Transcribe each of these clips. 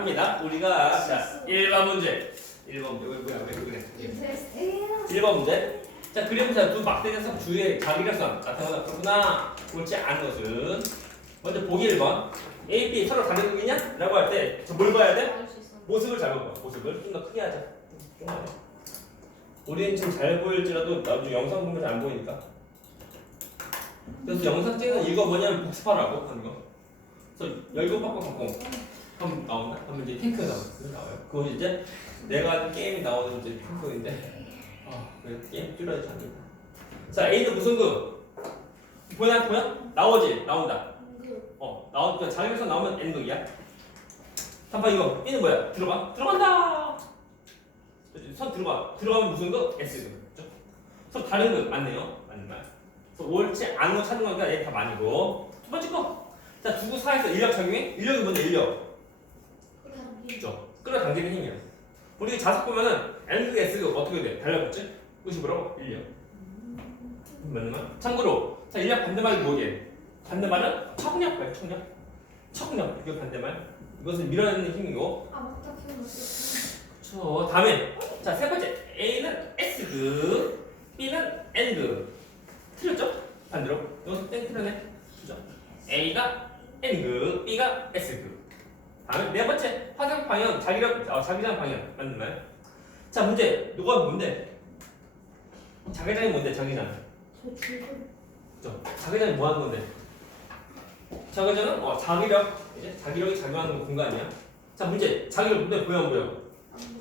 합니다. 우리가 자 1번 문제 1번 문제 왜 뭐야 왜 그래 1번 문제 자 그림자 두 막대에서 주위에 자기력선 나타나다 그렇구나 옳지 않은 것은 먼저 보기 1번 A, B 서로 다른 극이냐? 라고 할 때 저 뭘 봐야 돼? 모습을 잘 봐. 모습을 좀 더 크게 하자. 우리는 지금 잘 보일지라도 나중에 영상 보면 잘 안 보이니까. 그래서 영상 찍는 이유가 뭐냐면 복습하라고 하는 거. 그래서 열고 바꿔 바꿔. 그럼 나온다? 그러면 이제 핑크 나와요. 그거 나와요. 그거 이제 내가 게임이 나오는 이제 핑크인데. 아, 왜 게임 줄여야 됩니다. 자, A는 무슨 그? 보여? 보여? 나오지? 나온다. 어, 나오니까 자기에서 나오면 N극이야. 한번 이거 B는 뭐야? 들어가? 들어간다. 손 들어가. 들어가면 무슨 거? S극. 손 다른 극 맞네요. 맞는 말. 그래서 옳지 않은 거 찾는 거니까 얘답 아니고. 두 번째 거. 자, 두구 사이에서 인력 적용해? 인력이 뭔데? 인력. 그죠? 끌어당기는 힘이야. 우리 자석 보면은 S극 어떻게 돼? 달라붙지? 그것이 뭐라고? 인력. 맞는 말? 참고로 자 인력 반대말이 뭐게? 반대말은 말 척력. 척력 이거 반대말. 이것은 밀어내는 힘이고. 그렇죠. 다음에 자세 번째 A는 S극, B는 N극. 틀렸죠? 반대로. 여기서 땡 틀렸네. 그죠? A가 N극, B가 S극. 다음에 네 번째 화상 방향 자기력 어, 자기장 방향 맞는 말. 자 문제 누가 뭔데? 자기장이 뭔데 자기장? 그죠? 자기장이 뭐 하는 건데? 자기장은 어, 자기력 이제 자기력이 작용하는 공간이야. 자 문제 자기력 근데 보여 안 보여?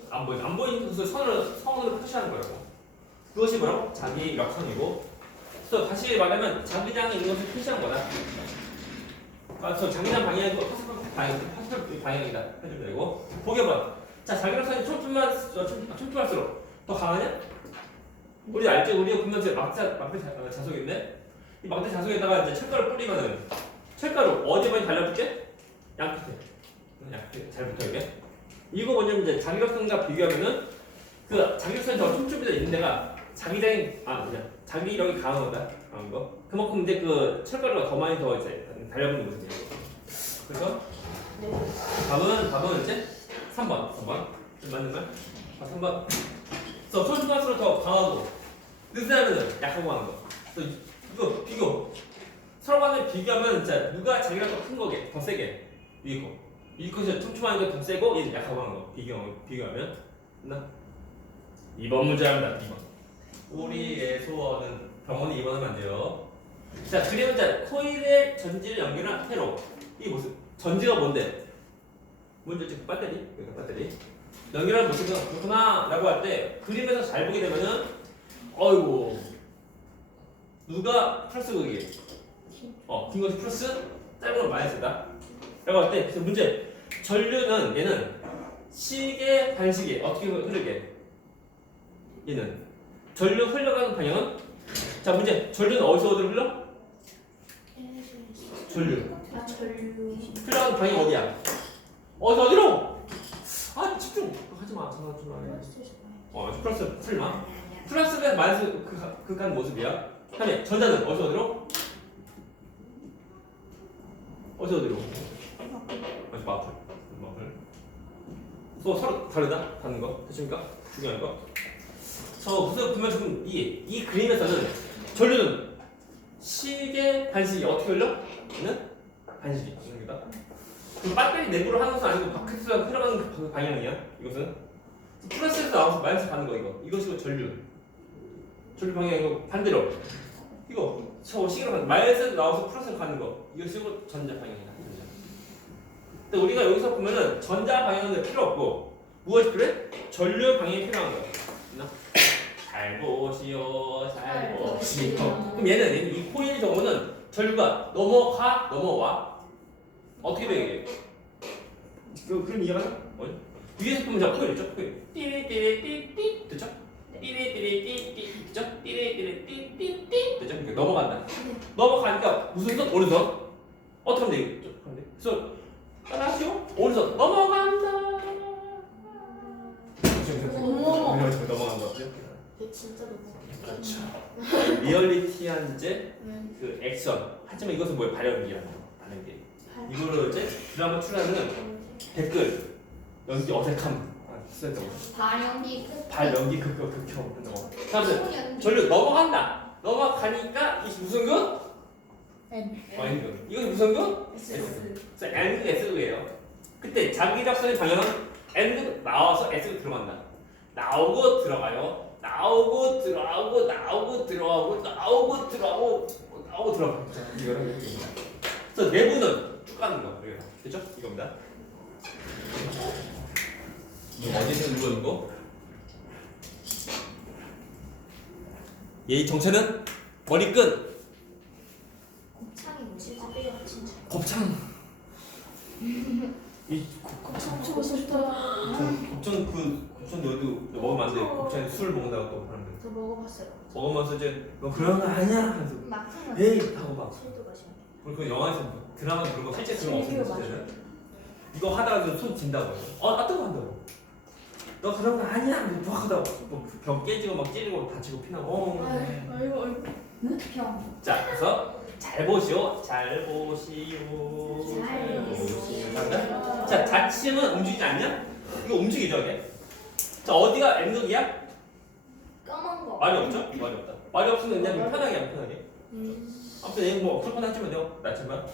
안 보여. 안 보이는 것을 선으로 선으로 표시하는 거라고. 그것이 뭐라고? 자기력 선이고. 그래서 다시 말하면 자기장에 있는 것을 표시한 거다. 그래서 자기장 화살표 방향, 화살표 방향이다 해주면 되고. 보게 봐. 자 자기력선이 촘촘한 어, 촘- 촘촘할수록 더 강하냐? 우리 알지? 우리가 보면서 막자 막대 자- 어, 자석인데 이 막대 자석에다가 이제 철가루 뿌리면은 철가루 어디 많이 달라붙게? 양 끝에. 양 끝에 잘 붙어 이게. 이거 뭐냐면 이제 자기력선과 비교하면은 그 자기력선이 더 촘촘해져 있는 데가 자기장이 아 그냥 자기력이 강한 거다 강한 거. 그만큼 이제 그 철가루가 더 많이 더 이제 달려붙는 모습이에요. 그래서 답은 이제 3번 3번 맞는 말? 아 3번. 그래서 촘촘할수록 더 강하고 느슨하면은 약하고 하는 거. 그래서 이거 비교. 서로 간에 비교하면 진짜 누가 자기가 더큰 거게 더 세게 위에 거. 이 것이 게더 세고 얘는 약하고 하는 거. 비교 비교하면 나 2번 문제 합니다. 2번. 우리의 소원은 병원이 2번 하면 안 돼요. 자 그리면 자 코일의 전지를 연결한 회로 이 모습 전지가 뭔데? 뭔지 지금 배터리 그러니까 배터리. 연결한 모습은 그렇구나 라고 할 때 그림에서 잘 보게 되면은 어이구. 누가 플러스 극이에요 어, 긴 것이 플러스? 짧은 건 마이너스다. 라고 할 때 그래서 문제. 전류는 얘는 시계 반시계 어떻게 흐르게? 얘는. 전류 흘러가는 방향은? 자 문제. 전류는 어디서 어디로 흘러? 전류. 흘러가는 방향이 어디야? 어디서 어디로? 아 집중 하지 마 전화 좀 안. 어 플러스 풀마 플러스가 마이너스 극- 극한 모습이야. 그다음에 전자는 어디서 어디로? 어디서 어디로? 어디 마플 마플. 또 서로 다르다 다른 거 됐습니까? 중요한 거. 저 무슨 보면 지금 이, 이 그림에서는 전류는 시계 반시계 어떻게 흘러? 얘는 반시계 입니다. 그 배터리 내부로 하는 것은 아니고 바깥에서 흘러가는 그 방향이야. 이것은 플러스에서 나와서 마이너스 가는 거 이거. 이것이 전류. 전류 방향 이거 반대로. 이거 저 시계로 가는 마이너스에서 나와서 플러스로 가는 거. 이것이 전자 방향이다. 전자. 근데 우리가 여기서 보면은 전자 방향은 필요 없고 무엇이 필요해? 전류 방향이 필요한 거야. 있나? 잘 보시오, 잘잘 보시오. 그럼 얘는 얘는 이 코일 경우는 전류가 넘어가 넘어와 어떻게 돼 이게? 그 그럼 이해가나? 어? 위에서 보면 자? 코일. 띠리띠리띠띠 됐죠? 띠리띠리띠띠 됐죠? 띠리띠리띠띠띠 됐죠? 이렇게 넘어간다. 넘어가니까 무슨 선? 오른손. 어떻게 하면 돼 이거? 돼. 그래서 따라하시오. 오른손 넘어간다. 어머. 넘어간 거. 진짜 너무 그렇죠. 리얼리티한 이제 네. 그 액션. 하지만 이것은 뭐예요? 발연기라는 거. 발연기. 이거를 이제 드라마 출연하는 댓글 연기 어색함 아, 쓰였다고 발연기 끝. 발 연기 극극 극혐 이런 거 소연기. 전류 넘어간다 넘어가니까 이 무슨 그? N. N극 이건 무슨 그? S. 그래서 N극 S극이에요 그때 자기작선의 방향은 N극 나와서 S극 들어간다 나오고 들어가요 나오고 들어가고 나오고 들어가고 나오고 들어가고 나오고 들어가고 이거랑 이겁니다 그래서 내부는 쭉 가는 거 여기가 됐죠? 이겁니다 어디서 누르는 거? 얘의 정체는 머리끈 곱창이 뭐지? 아베가 진짜. 곱창 이 곱창 먹고 싶다. 곱창 그 곱창 너도 먹으면 안 돼 곱창 술 먹는다고 또 하는데 저 먹어봤어요. 먹으면서 이제 너 그런 거 아니야 하면서 막상 에이 하고 막 술도 마시면. 그리고 그 영화에서 드라마 그런 거 실제 그런 거 없었는데 마셔야 이거 하다가 손 진다고 어아 뜨거 한다고 너 그런 거 아니야 뭐 하다가 뭐병 깨지고 막 찌르고 다치고 피나고 어. 아이고 아이고. 응? 병. 자 그래서 잘 보시오 잘 보시오 잘 보시오. 감사합니다. 자 다치면 움직이지 않냐? 이거 움직이죠 이게 자 어디가 N극이야? 까만 거. 말이 없죠? 말이 없다 말이 없으면 그냥 편하게 하면 편하게 음. 아무튼 얘는 뭐 풀판 해주면 돼요. 나지만.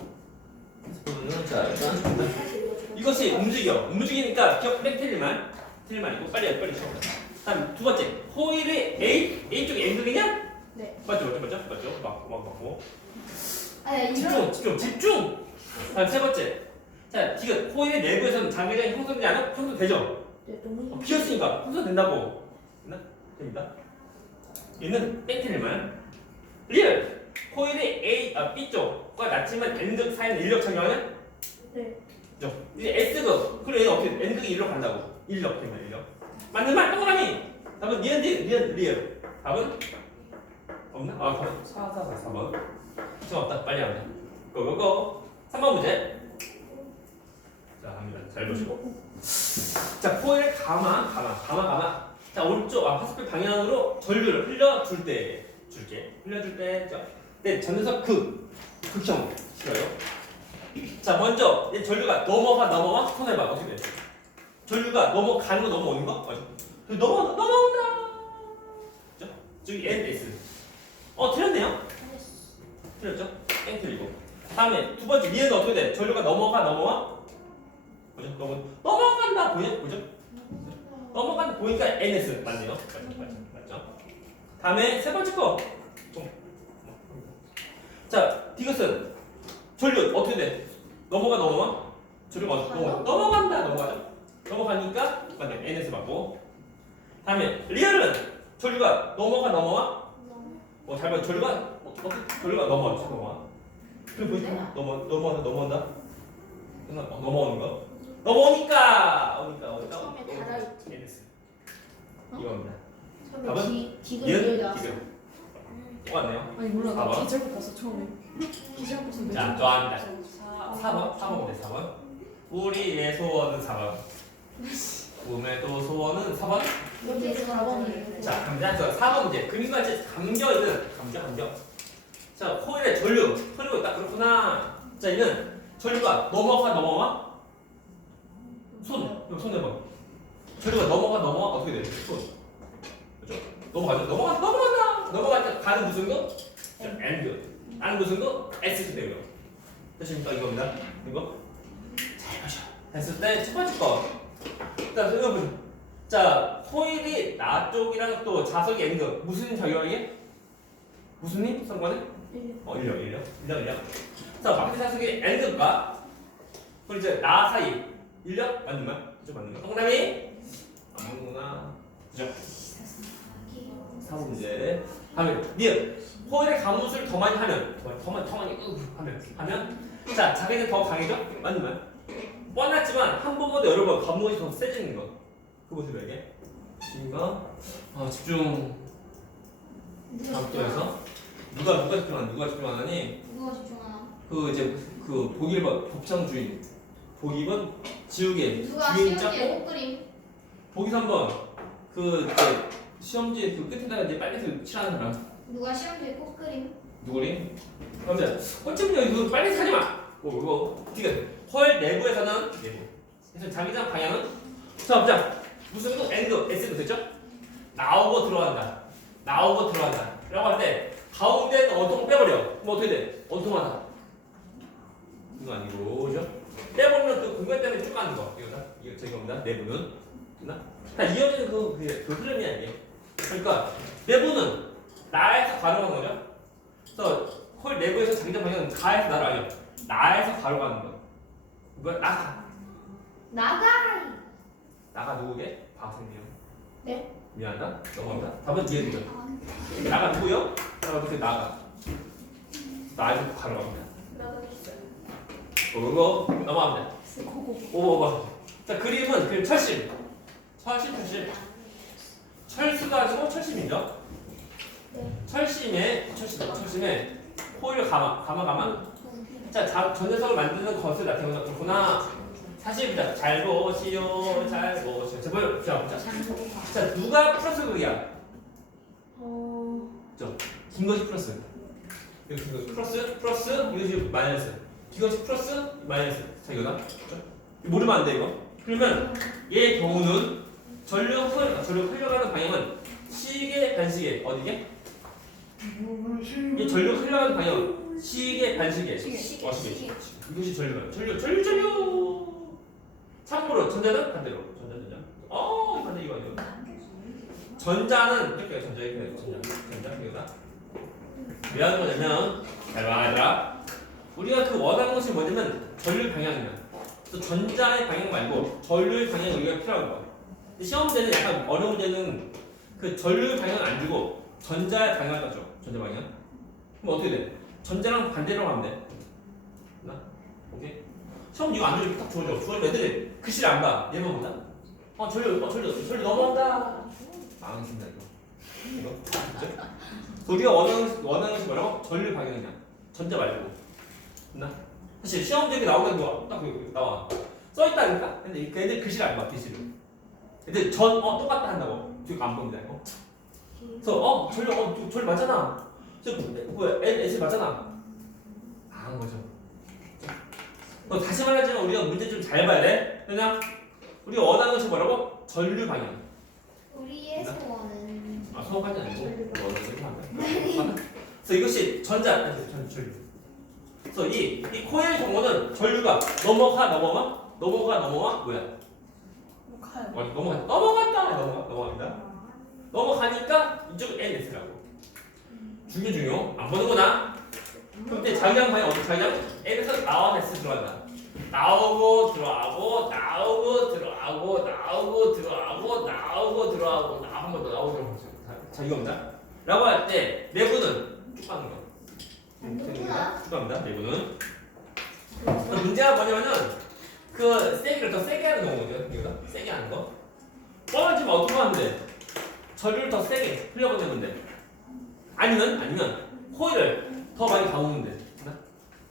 자 일단 이거 좀- 이것이 움직여. 움직이니까 기억 백 틀릴만 틀릴만 이고 빨리 빨리 쉬어 다음 두 번째. 호일이 A A 쪽이 N극이냐? 네. 맞죠 맞죠 맞죠? 맞죠? 막막 맞고 아니 이런. 집중 집중 집중! 다음 세 번째. 자 지금 호일의 내부에서는 장기전이 형성되지 않아? 형성되죠? 네, 너무 어, 비었으니까 형성된다고. 됐나? 됩니다. 얘는 땡틀만. 리얼 코일의 A, 아, B 쪽과 낮지만 N극 사이는 인력 착용하냐? 네. 그죠? 이제 S극 그럼 얘는 어떻게 N극이 일로 간다고. 인력 되면 인력. 맞는 말? 동그라미. 답은 니은 니 니은 리얼. 답은? 없나? 아 답은 4 4 4 4번. 지금 없다. 빨리 합니다. 고고고. 3번 문제. 자 합니다. 잘 보시고. 자 코일의 가마 가마 가마 가마. 자 오른쪽 아 화살표 방향으로 전류를 흘려줄 때 줄게. 흘려줄 때죠 네 전에서 극 극형 싫어요? 자 먼저 이 전류가 넘어가 넘어와 손해봐 어떻게 돼? 전류가 넘어가는 거 넘어오는 거? 그 넘어 넘어온다! 그죠? 저기 NS 어 틀렸네요? 틀렸죠? 땡 틀리고. 다음에 두 번째 니은 어떻게 돼? 전류가 넘어가 넘어와? 보죠? 넘어 넘어간다 보여 보죠? 넘어간다 보니까 NS 맞네요. 맞죠? 맞죠? 다음에 세 번째 거. 좀. 자 디귿은 전류 어떻게 돼 넘어가 넘어와 전류가 어디 넘어가 넘어간다 넘어가죠 넘어가니까 맞네 NS 맞고 다음에 리얼은 전류가 넘어가 넘어와 어, 잘 봐. 전류가 어, 어, 전류가 넘어와. 넘어와. 그 보이지? 넘어 넘어온다. 넘어온다. 끝나. 어, 넘어오는 거. 넘어오니까. 오니까. 오니까. 처음에 닫아있지. NS. 어? 이겁니다. 처음에 답은? 니은 여기 나왔어. 지금. 똑같네요. 아니 몰라 나 봐봐. 기절복 봤어 처음에 기절복은 자, 좋아합니다. 4 4번. 4번 네 4번. 우리의 소원은 4번. 꿈에도 소원은 4번. 여기 4번이에요. 자, 감자. 저 4번 문제. 그림같이 감겨있는 감겨 감겨. 자, 코일에 전류 흐르고 있다. 그렇구나. 자, 얘는 전류가 넘어가 넘어와. 손. 손 대봐. 전류가 넘어가 넘어와 어떻게 돼? 손. 그죠? 넘어가죠. 넘어가 넘어간다. 넘어갈 때 가는 무슨 거? 자, N드. 나는 무슨 거? S 되고요. 됐습니까? 이겁니다. 이거. 잘 보셔. 됐을 때 첫 번째 거. 자, 이거 보세요. 자, 코일이 나 쪽이랑 또 자석이 N극 무슨 작용이에요? 무슨 힘? 상관에? 어, 인력, 인력, 인력, 인력. 자, 밖에 자석이 N극과 그리고 이제 나 사이 인력 맞는 말? 그죠 맞는 말? 동그라미? 아무나 그죠? 4번 문제. 다음에 니은 코일의 가무수를 더 많이 하면 더 많이 더 많이 으 하면 하면 자 자기는 더 강해져? 맞는 말? 뻔하지만 한 번보다 여러 번 감목이 더 세지는 거. 그 모습이 이게. 시가 아 집중. 또에서 누가 누가 집중하나 누가 집중하나니 누가 집중하나? 그 이제 그 독일번 곱창 주인 독일번 지우개 누가 주인 시험지에 짰고 꽃그림? 보기 3번 그 이제 시험지 그 끝에다가 이제 빨간색 칠하는 사람 누가 시험지에 꽃 그림? 누구리? 남자 어쩌면 이거 빨리 사지 마. 뭐 이거 디귿 헐 내부에서는 내부. 그래서 자기장 방향은 자, 보자. 무슨 그 N급, S급 됐죠? 나오고 들어간다. 나오고 들어간다. 라고 할 때 가운데 어통 빼버려. 그럼 어떻게 돼? 어통하다. 이거 아니고, 그죠? 빼버리면 그 공간 때문에 쭉 가는 거. 이거다. 이거 저겁니다. 내부는. 됐나? 다 이어지는 그, 그, 그 흐름이야, 이게. 그러니까 내부는 나에서 가로 가는 거죠? 그래서 홀 내부에서 자기장 방향은 가에서 나로 아니요. 나에서 가로 가는 거. 뭐야? 나가. 나가. 나가 누구게? 박생이요. 네. 미안하다. 넘어간다. 답은 뒤에 있죠. 나가 누구요? 나가 누구 나가. 나에서 가로 갑니다. 그거 넘어갑니다. 고고. 오오오. 자 그림은 그 철심. 철심 철심. 철수가 아니고 철심이죠. 네. 철심에 철심 철심에 호일 가마 가마 가마. 자 자, 전자석을 만드는 것을 나타내구나. 사실입니다. 잘 보시오, 잘 보시오. 자 보여. 자 보자. 자 누가 플러스 극이야? 어. 긴 것이 플러스. 여기 긴 것이 플러스 플러스 이것이 마이너스. 긴 것이 플러스 마이너스. 자 이거다. 그죠? 모르면 안 돼 이거. 그러면 얘의 경우는 전류 흘 전류 흘러가는 방향은 시계 반시계 어디게? 이 전류 흘러가는 방향 시계 반시계. 시계. 어, 시계. 이것이 전류가 전류 전류 전류. 참고로 전자는 반대로 전자 전자. 어 반대 이거 이거. 전자는 이렇게 전자 이렇게 전자 전자 이거다. 왜 하는 거냐면 잘 봐, 얘들아. 우리가 그 원하는 것이 뭐냐면 전류 방향이야. 전자의 방향 말고 전류의 방향이 우리가 필요한 거야. 시험 때는 약간 어려운 문제는 그 전류 방향 안 주고 전자의 방향 갖죠. 전자 방향. 그럼 어떻게 돼? 전자랑 반대로 하면 돼. 나? 오케이. 시험 이거 안 주고 딱 주어져. 주어져 애들이 글씨를 안 봐. 얘만 본다. 어 전류, 어 전류, 전류 넘어간다. 망신다 이거. 이거. 그죠? 우리가 원하는 원하는 것이 뭐라고? 전류 방향이야. 전자 말고. 나 사실 시험 저기 나오는 거딱 여기 나와. 써 있다니까. 근데 그 애들 글씨를 안 봐, 글씨를. 애들 전어 똑같다 한다고. 지금 안 봅니다 이거. 그래서 어 전류 어 저- 전류 맞잖아. 저 뭐야 L S 맞잖아. 안한 거죠. 어, 다시 말하자면 우리가 문제 좀 잘 봐야 돼. 그냥 우리가 원하는 것이 뭐라고? 전류 방향. 우리의 소원은 아 소원까지 아니고 원하는 것이 방향. 그래서 이것이 전자 아니 전 전류. 그래서 이, 이 코일 경우는 전류가 넘어가 넘어가 넘어가 넘어가 뭐야? 뭐 가요. 어, 넘어가 넘어갔다 넘어가 넘어갑니다. 넘어가니까 이쪽 NS라고. 중요 중요 안 보는구나. 근데 자기장 방향 어디 자기장 N에서 나와 S 들어간다. 나오고 들어가고 나오고 들어가고 나오고 들어가고 나오고 들어가고 나 한 번 더 나오고 들어가고 자 이겁니다. 라고 할 때 내부는 쭉 가는 거. 누구나? 쭉 갑니다. 내부는. 문제가 뭐냐면은 하지만 어떻게 하면 돼? 전류를 더 세게 흘려보내면 돼. 아니면 아니면 코일을 더 많이 담으면 돼.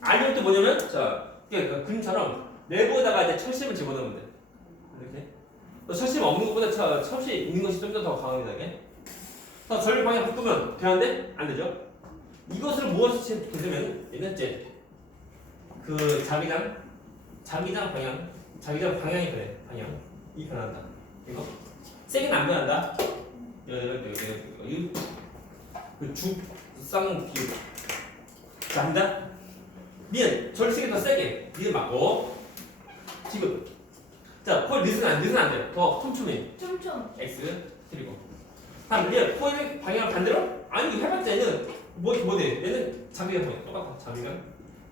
아니면 또 뭐냐면 자 이게 그 그림처럼 내부에다가 이제 철심을 집어넣으면 돼. 이렇게. 또 철심 없는 것보다 저 철심 있는 것이 좀더 강합니다. 이게. 자 전류 방향 바꾸면 되는데 안 되죠? 이것을 무엇이 되면 얘는 이제 그 자기장 자기장 방향 자기장 방향이 그래 방향 이 변한다 이거 세게는 안 변한다. 여기 여기 여기 여기 그 죽쌍 비율 자 한다. 미은 절 세게 더 세게. 미은 맞고. 지금 자 코일 리스는 안 리스는 안돼더 촘촘히 촘촘. X 그리고. 다음 리을 코일 방향 반대로? 아니 해봤자 얘는 뭐 뭐돼? 얘는 자기장 방향 똑같아 자기장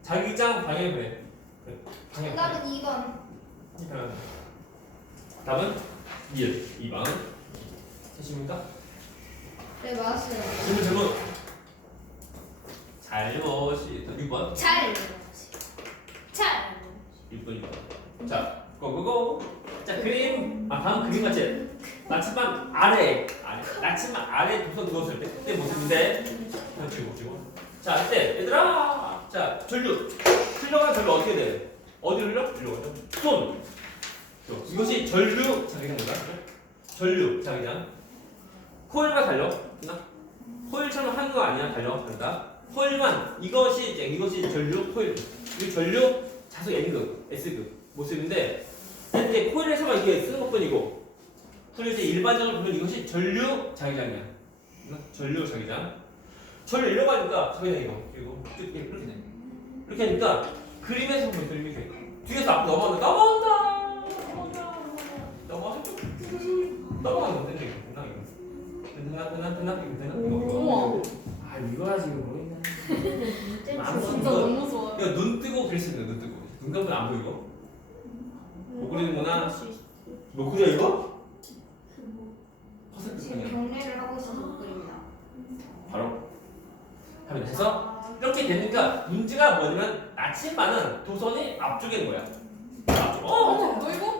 자기장 방향이 그래. 그래, 방향. 정답은 2번. 어. 답은 1, 2번. 되십니까? 네 맞았어요. 질문 질문. 잘 보시. 6번. 잘. 잘. 6번 6번. 자, 고고고. 자 그림. 아 다음 그림 같지? 나침반 아래 아래 나침반 아래 도서 누웠을 때 그때 모습인데. 그렇지 보시고. 자 이때 얘들아. 자 전류 흘러간 전류 어떻게 돼? 어디 흘러? 흘러 가죠. 손. 이것이 전류 자기장입니다. 전류 자기장. 코일과 달려. 나 코일처럼 하는 거 아니야 달려 간다. 코일만 이것이 이제 이것이 전류 코일. 이 전류 자수 N급 S급 모습인데 근데 코일에서만 이게 쓰는 것뿐이고 그래서 일반적으로 보면 이것이 전류 자기장이야. 응? 전류 자기장. 전류 이러고 하니까 자기장 이거 그리고 이렇게 이렇게 하니까 그림에서 보면 또 이렇게 뒤에서 앞으로 넘어간다 넘어간다 아 이거- 너무 좋아. 이거 눈 뜨고 되니까 문제가 뭐냐면 나침반은 도선이 있는 거야 앞쪽 어 어, 너 이거?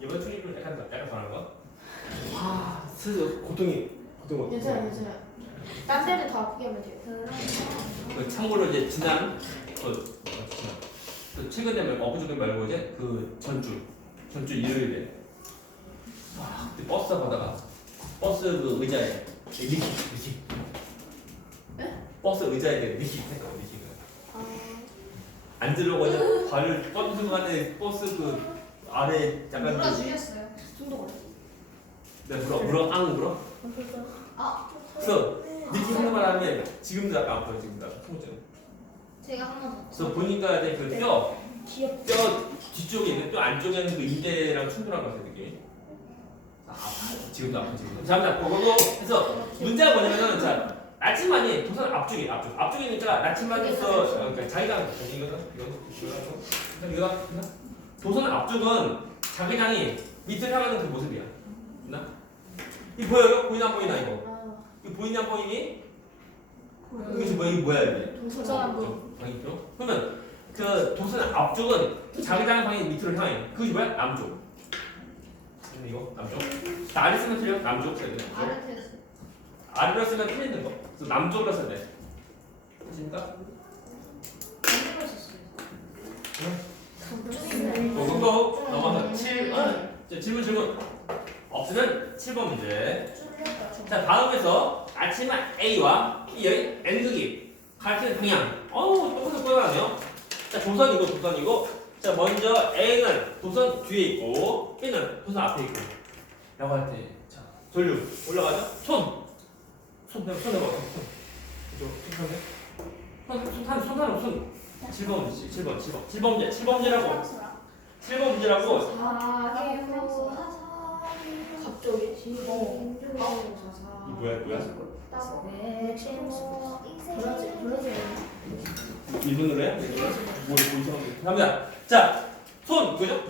이번 출입은 약간 더- 약간 더하는 거. 와, 스스 고통이 고통. 괜찮아, 괜찮아. 딴 데는 더 아프게 하면 돼요. 그 참고로 이제 지난 그, 어, 지난 그 최근에 말고 엊그저께 말고 이제 그 전주 전주 일요일에 아 그때 버스 가다가 버스 그 의자에 리키 리키. 버스 의자에 대해 리키 했거 리키. 앉으려고 이제 발을 뻗는 순간에 버스 그 아래 약간 물어 주셨어요. 좀더 걸려. 네, 물어 물어 앙 물어. 아, 그래서 니키 하는 말 하면 지금도 약간 아파요 지금도. 약간 통증 제가 한번 더. 그래서 보니까 이제 그 뼈, 귀엽. 뼈 뒤쪽에 있는 뼈 안쪽에 있는 그 인대랑 충돌한 것 같아요 느낌이 아, 아파요. 지금도 아파요 지금도. 자, 자, 그거 해서 문제가 뭐냐면은 자 나침반이 도선 앞쪽에 앞쪽 앞쪽이니까 어, 그러니까 자기장 이거다. 이거 이거 이거 이거 도선 앞쪽은 자기장이 밑을 향하는 그 모습이야 있나? 이 보여요? 보이나 안 보이나 이거 아, 이거 보이냐 안 보이니? 이게 지금 뭐야 이게 뭐야 이게 앞쪽, 방이죠? 그러면 그 도선 앞쪽은 자기장 방이 밑으로 향해. 그것이 뭐야? 남쪽. 음, 이거 남쪽. 자, 아래 쓰면 틀려. 남쪽 써야 돼. 남쪽. 아르테스. 아래로 쓰면 틀리는 거. 그래서 남쪽으로 써야 돼. 됐습니까? 안 들었었어요. 고고고 넘어서 7. 어? 자, 질문 질문. 없으면 7번 문제. 자 다음에서 아침에 A와 B의 N극이 가르치는 방향. 어우 똑같은 뻔하네요. 자 도선이고 도선이고. 자 먼저 A는 도선 뒤에 있고 B는 도선 앞에 있고. 라고 할 때. 자 전류 올라가죠. 손. 손 내가 손 내봐. 손. 이쪽 손 손. 손, 손, 손, 손, 손. 7번 문제, 7번, 7번. 7번 문제, 7번 문제라고. 7번 문제라고. 갑자기? 어. 이 뭐야, 뭐야? 브라질, 브라질. 일본어로 해? 뭐, 뭐 이상하게. 갑니다. 자, 손, 그죠?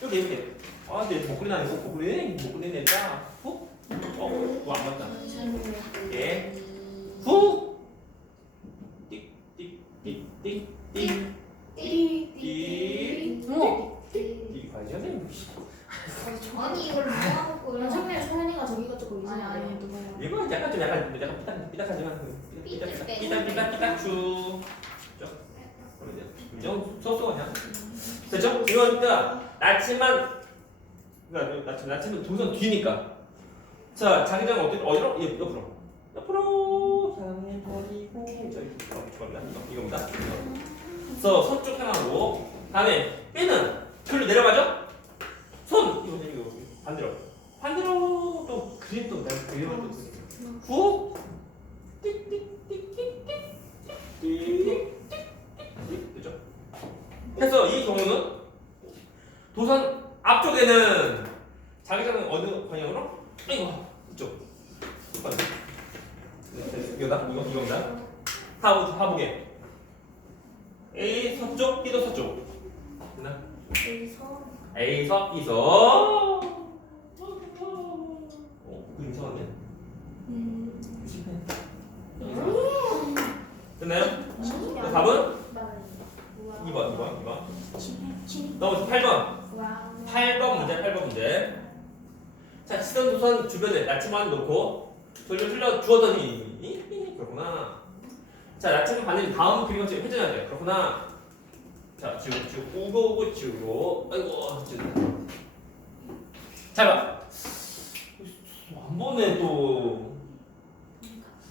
이렇게, 이렇게. 아, 근데 목걸이 아니고, 목걸이, 목걸이 냈다. 훅. 어, 뭐안 맞다. 예. 훅. 띡, 띡, 띡, 띡, 띡, 띡. 우와. 이 과지 선생님. 아니 이걸 누가 먹고 이런 처음에 소연이가 저기가 조금 아니 이상하네. 아니 누가 이거 약간 좀 약간 약간 삐딱 삐딱하지만 삐딱 삐딱 삐딱 삐딱 삐딱 쭉. 쭉. 그러면 이제 좀 쏘쏘 그냥. 됐죠? 이거니까 나침반 그러니까 나침 나침반 동선 뒤니까. 자 자기장 어디 어디로? 예, 옆으로. 옆으로 향해 버리고 저기 어, 이겁니다. 이거 이겁니다. 그래서 손쪽 향하고 다음에 B는 글로 내려가죠? 손 이거 이거 반대로 반대로 또 그림 또 내가 그림을 또 후. 띡띡띡띡띡띡띡 그죠? 그래서 이 경우는 도선 앞쪽에는 자기장은 어느 방향으로? 이거 이쪽. 네, 이거다 이거 이거다. 하부 하부게. A 서쪽, B도 서쪽. 됐나? A서 B서. 어, 그 이상한데? 됐나요? 네, 답은 2번, 2번, 2번. 넘어서 8번. 8번 문제, 8번 문제. 자, 시선 도선 주변에 나침반 놓고 돌려 흘려 주었더니 그렇구나. 자, 나침반 반대로 다음 지금 회전해야 돼. 그렇구나. 자, 지우고 지우고 오고 오고 지우고 아이고 지우고. 잘 봐. 한 번에 또.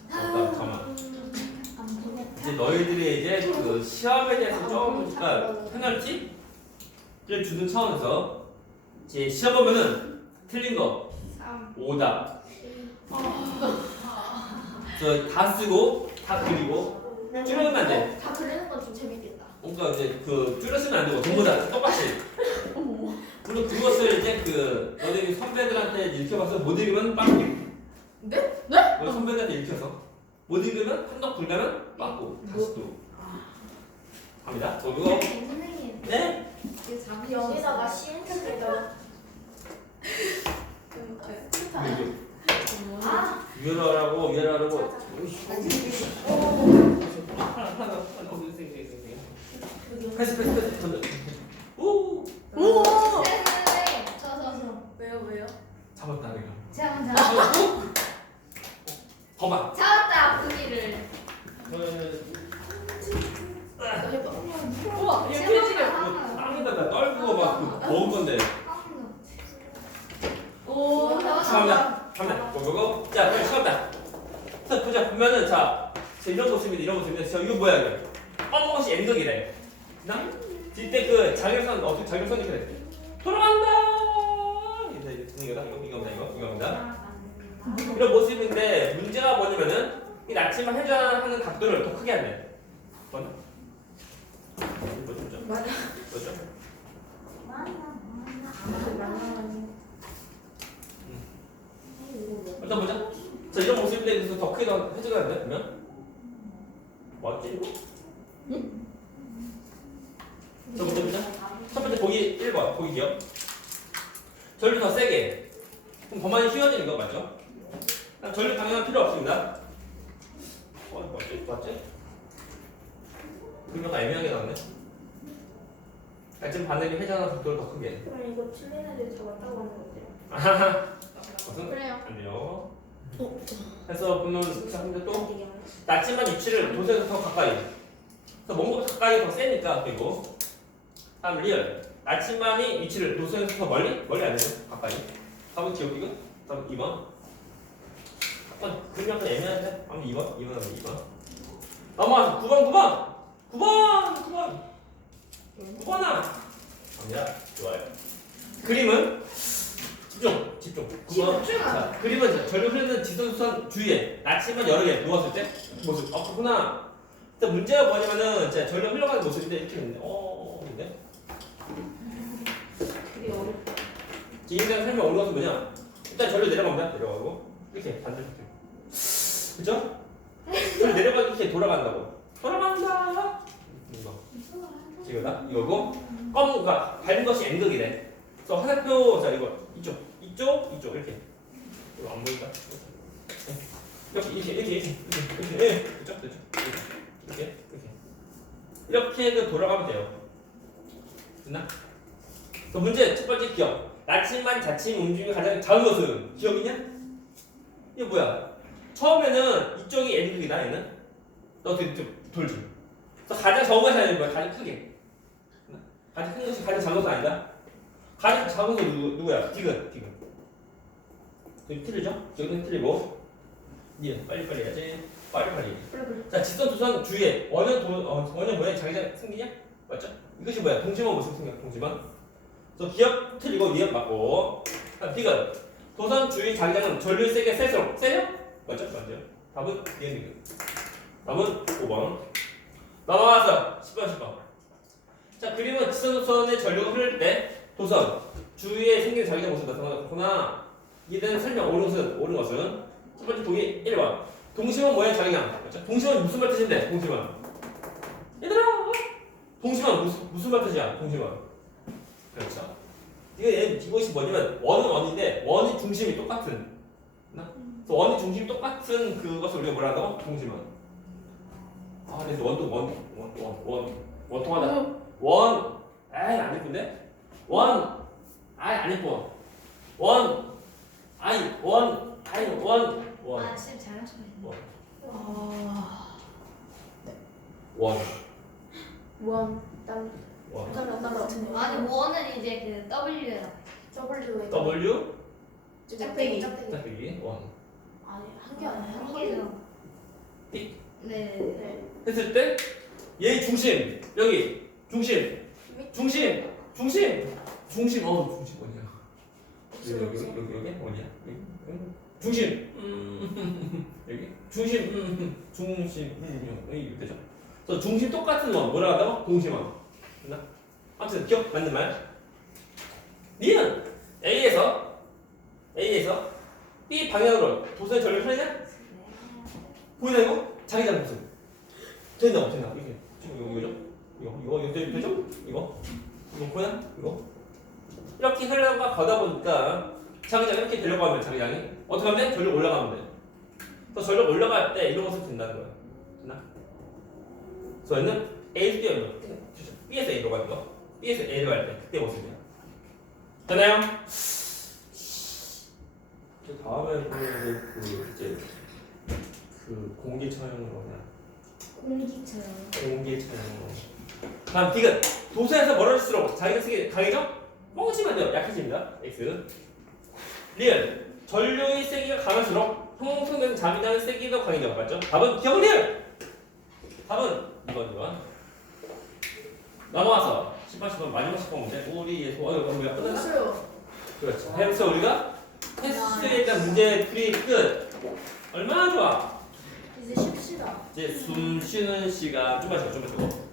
잠깐, 잠깐만. 이제 너희들이 이제 그 시험에 대해서 좀 그러니까 페널티? 이제 주는 차원에서 이제 시험 보면은 틀린 거3 오답. 저 다 쓰고 다 그리고 줄여면 안 돼. 다 그리는 건 좀 재밌겠다. 그러니까 이제 그 줄여 쓰면 안 되고 전부 다 똑같이. 물론 그것을 이제 그 너네 선배들한테 읽혀봐서 못 읽으면 빵꾸. 네? 너희 선배들한테 읽혀서 못 읽으면 한덕 불가면 빵꾸. 다시 또 갑니다. 그리고 선생님 네. 그 4분 여기다가 쉬운 편에다가 아 유열하라고 유열하라고. 패스 패스 패스 던져. 오 오! 네, 저저저 왜요 왜요? 잡았다 내가. 제가 먼저 거봐. 잡았다 분기를 해봐. 우와 땅에다가 떨고 막그 먹은 건데. 오. 잠깐만, 잠깐만. 고고고. 자, 빨리 시간다. 자, 보자. 보면은 자, 자 이런 모습인데 이런 모습인데 저 이거 뭐야 이거? 뻔뻔이 N극이래. 나 이때 그 자결선 어떻게 자결선이 그래? 돌아간다. 이제 이거다 이거 이거다 이거 이거입니다. 이런 모습인데 문제가 뭐냐면은 이 나침반 회전하는 각도를 더 크게 한대. 맞나? 뭐죠? 맞아. 뭐죠? 일단 보자. 자 이런 모습인데 그래서 더 크게 더 해줘야 되는데 그러면 맞지 이거? 자 먼저 보자. 첫 번째 보기 1번 보기 기억. 전류 더 세게. 그럼 더 많이 휘어지는 거 맞죠? 그럼 전류 방향은 필요 없습니다. 어 맞지 맞지? 그러면 애매하게 나왔네. 아, 지금 반대로 회전하는 각도를 더 크게. 그럼 이거 틀린 애들 잡았다고 하는 건데요. 아하하. 무슨? 그래요 안 돼요. 그래서 보면 자 근데 또 낮지만 위치를 도서에서 더 가까이. 그래서 뭔가 가까이 그리고 다음 리얼. 낮지만이 위치를 도서에서 더 멀리 멀리 안 되죠 가까이. 답은 기억 이거? 다음 2번. 약간 그림 약간 애매한데? 다음 2번 2번 하면 2번. 넘어가서 9번 9번 9번 9번 9번아. 갑니다. 좋아요. 그림은 집중 집중. 9번. 집중. 자, 그림은 자, 전류 흐르는 지선수선 주위에 나침반 여러 개 놓았을 때 모습. 어, 그렇구나. 일단 문제가 뭐냐면은 자, 전류 흘러가는 모습인데 이렇게 있는데, 어, 근데 그게 어렵다. 지금까지 설명 어려운 것은 뭐냐? 일단 전류 내려갑니다. 내려가고 이렇게 반대로 그죠? 전류 내려가고 이렇게 돌아간다고. 돌아간다. 이거 지금다 이거고 검가 밟은 것이 N극이래. 그래서 화살표 자 이거 이쪽 이쪽 이쪽 이렇게 이거 안 보인다. 이렇게 이렇게 이렇게 이렇게 이렇게 이렇게 예, 그죠 그죠 이렇게 이렇게 이렇게 그 돌아가면 돼요. 됐나? 그 문제 첫 번째 기억. 나침반 자침 움직임이 가장 작은 것은 기억이냐? 이게 뭐야? 처음에는 이쪽이 N극이다 얘는. 너 뒤, 뒤, 돌지. 그래서 가장 적은 것이 아니라 뭐야? 가장 크게. 가장 큰 것이 가장 작은 것은 아니다. 가장 작은 것은 누구, 누구야? 디귿, 디귿. 여기 틀리죠? 여기는 틀리고. 예, 빨리빨리 해야지. 빨리빨리. 자, 직선 두선 주위에 원형 도, 어, 원형 모양 자기장 생기냐? 맞죠? 이것이 뭐야? 동심원 모습 생겨, 동심원. 그래서 기억 틀리고 위협 맞고. 자, 디귿. 도선 주위 자기장은 전류 세게 셀수록 세요? 맞죠? 맞죠? 답은 디귿. 답은 5번. 넘어가서 10번, 10번. 자, 그림은 지선도선의 전류가 흐를 때 도선 주위에 생긴 자기장 모습 나타나구나. 이해되는 설명 옳은 것은 옳은 것은 첫 번째 보기 1번. 동심원 모양 자기장. 그렇죠? 동심원 무슨 말 뜻인데? 동심원. 얘들아. 동심원 무슨 무슨 말 뜻이야? 동심원. 그렇죠. 이게 이것이 뭐냐면 원은 원인데 원의 중심이 똑같은. 나? 그래서 원의 중심이 똑같은 그것을 우리가 뭐라 한다고? 동심원. 아, 근데 원도 원, 원, 원, 원, 원통하다. 원, 아이 안 예쁜데? 원, 아이 안 예뻐. 원, 아이 원, 아이 원, 원, 아 진짜 잘하시네 아. 원, 원, 땅, 원. 땅, 땅 같은 거. 아니 원은 이제 그 W야 W. W, 짝대기. 짝대기, 원. 아니 한 개 아니야? 한 개죠 띡. 네네네 네. 했을 때 얘 중심 여기 중심 중심 중심 중심 어 중심 어디야? 여기 여기 여기 여기 어디야? 여기? 여기? 중심 음, 여기 중심 음, 중심 음, 되죠? 그래서 중심 똑같은 원 뭐라 하다가 동심원 됐나? 아무튼 기억 맞는 말. 니는 A에서 A에서 B 방향으로 도선의 전류를 흐르냐? 보이나 이거? 자기장 모습 된다 된다 이게 지금 이거 이거 죠? 이거 이거 이거 되죠? 이거 이거 보이나? 이거 이렇게 흐르다가 가다 보니까 자기장 이렇게 되려고 하면 자기장이 어떻게 하면 돼? 전류 올라가면 돼. 그래서 전류 올라갈 때 이런 모습 된다는 거야. 됐나? 저희는 A에서 B로 B에서 A로 가는 거 B에서 A로 갈 때 그때 모습이야. 되나요? 이제 다음에 보면 그 이제 그 공기 처형으로 그냥 공기처럼. 공기 처형으로. 다음 디귿 도서에서 멀어질수록 자기가 쓰기 강해져? 뻥치면 돼요. 약해집니다. X. 리을 전류의 세기가 강할수록 형성되는 자기장의 세기도 강해져. 맞죠? 답은 기억 리을. 답은 이번 이번. 넘어와서 10번 10번 마지막 10번 문제 우리의 소원 이거 뭐야 끝났나? 없어요. 그렇죠. 해서 우리가 테스트에 대한 문제 풀이 끝. 얼마나 좋아. 이제 쉽시다. 이제 숨 쉬는 시간 좀 마시고 좀 마시고